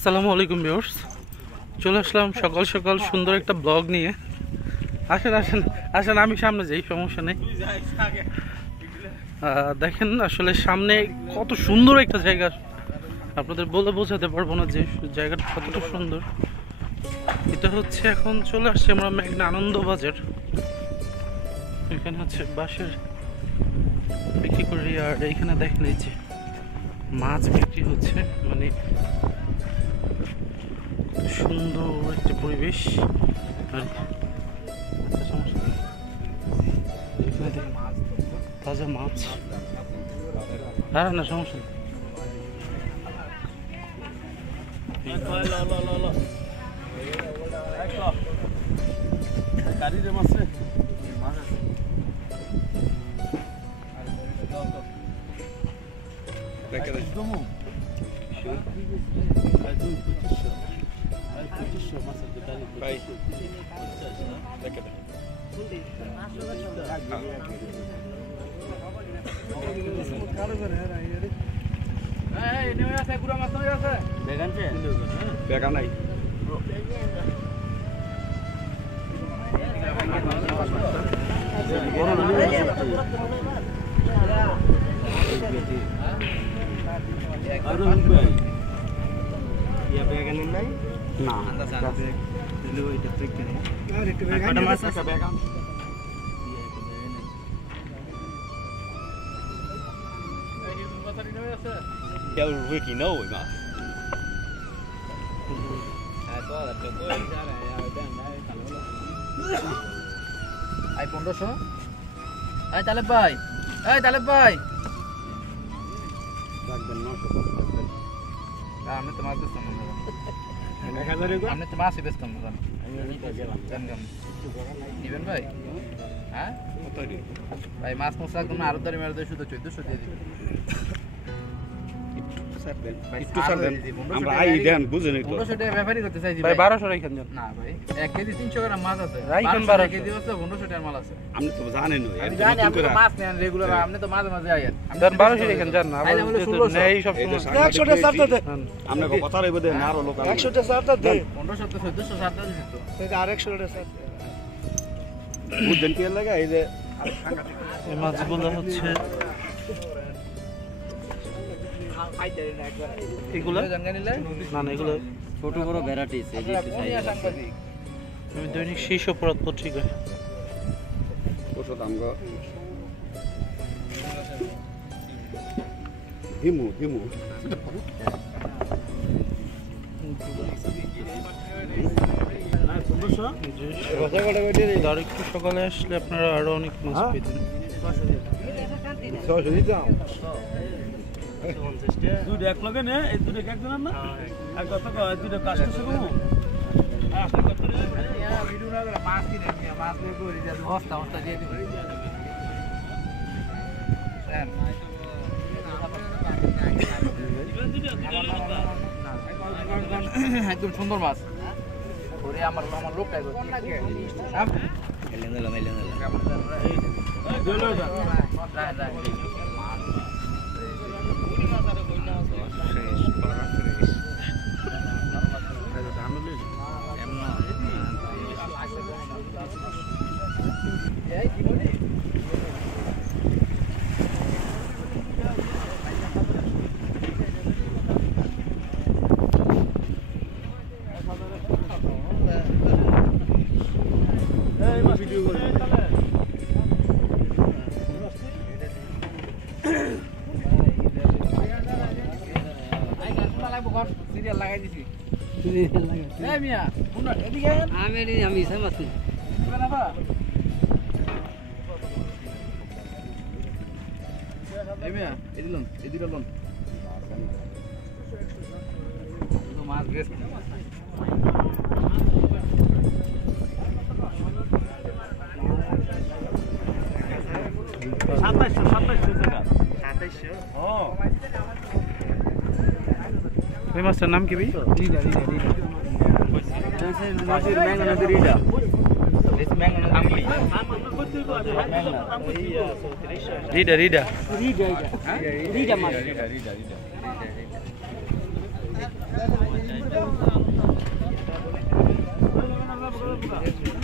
আসসালামু আলাইকুম ভিউয়ার্স, চলে আসলাম সকাল সকাল সুন্দর একটা ব্লগ নিয়ে। আসেন আসেন আসেন, আমি সামনে যাই, সমস্যা নেই। দেখেন আসলে সামনে কত সুন্দর একটা জায়গা, আপনাদের বলে বোঝাতে পারবো না যে জায়গাটা কতটা সুন্দর। এটা হচ্ছে এখন চলে আসছে আমরা মেঘনা আনন্দ বাজার। এখানে হচ্ছে বাঁশের বিক্রি করি, আর এইখানে দেখেন এই যে মাছ বিক্রি হচ্ছে, মানে সুন্দর একটা পরিবেশ। আর আচ্ছা, সমস্যা নেই, এখানে দেখেন তাজা মাছ। হ্যাঁ না, সমস্যা নেই। আই 1500। এই তালেব ভাই, এই তালেব ভাই, আমি তো মাছ বেচতাম না, আমি তো মাছই বেচতাম না। নিবেন ভাই? হ্যাঁ ভাই, মাছ মাছ একদম আরো দাঁড়িয়ে মেরে শুধু 1400 দিয়ে দিবেন। আমরা আই দেন বুঝেন তো 1500 টাকা ব্যাপারই করতে চাইছি ভাই। 1200 রাখেন না ভাই, 1 কেজি 300 গ্রাম মাছ আছে, রাখেন 12 কেজি হচ্ছে 1500 টাকার মাল আছে। আপনি তো জানেন না, আমি জানি আপনি মাছ নেন রেগুলার, আপনি তো মাঝে মাঝে আইয়েন। দেন 1200 রাখেন, জান না নেই সব সময় 100 টাকা সারতে দেন। আপনাকে কথা রইব দেন আর লোক 100 টাকা সারতে দেন, 1500 তো 1400 সারতে দিছি তো, এই আর 100 টাকা সারতে বুঝেন কি লাগা। এই যে এই মাছগুলো হচ্ছে এগুলো না না, এগুলো ছোট বড় ভ্যারাইটিস। এই যে আমি দৈনিক শীর্ষ অপরাধ পত্রিকায় ওষুধ আমগো হিমু হিমু আর একটু সকালে আসলে আপনারা আরো অনেক মাছ পেতেন। দুটো এক লগে নে, এই দুটো একজন না আর কত দুটো কাজ করছে কম ভিডিও না করে মাছ কিনে নিয়ে মাছ নিয়ে করি যে বস্তা বস্তা দিয়ে দিই একদম সুন্দর মাছ। ওরে আমার আমার লোকটাই সিরিয়াল লাগাই দিছি। এই মিয়া কোনটা এদিকে আমি সামাছি বাবা। এই মিয়া এদিলন এদিলন তো মাছ বেশ 2700 টাকা। 2700? এই মাছটার নাম কি ভাই? রিডা নদীর ম্যাঙ্গো নদীর রিডা। This ম্যাঙ্গো নদীর রিডা রিডা রিডা মাছ। Gracias.